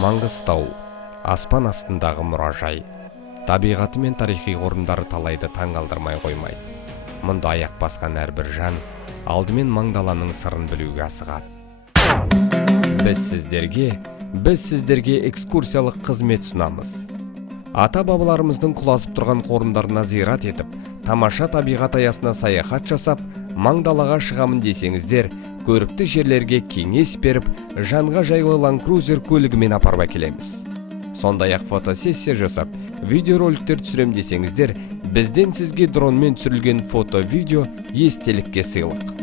Маңғыстау, аспан астындағы мұражай. Табиғаты мен тарихи орындары талайды таң қалдырмай қоймайды. Мұнда аяқ басқан әрбір жан алдымен маңдаланың сырын білуге асығады. Біз сіздерге экскурсиялық қызмет ұсынамыз. Ата-бабаларымыздың құлазып тұрған қорымдарына зиярат етіп, тамаша табиғат аясына саяхат жасап, маңдалаға шығамын десеңіздер, көрікті жерлерге кеңес беріп, жанға жайлы Land Cruiser көлігімен апарып әкелеміз. Сондай-ақ фотосессия жасап, видеороликтер түсірем десеңіздер, бізден сізге дронмен түсірілген фото-видео естелікке сыйлық.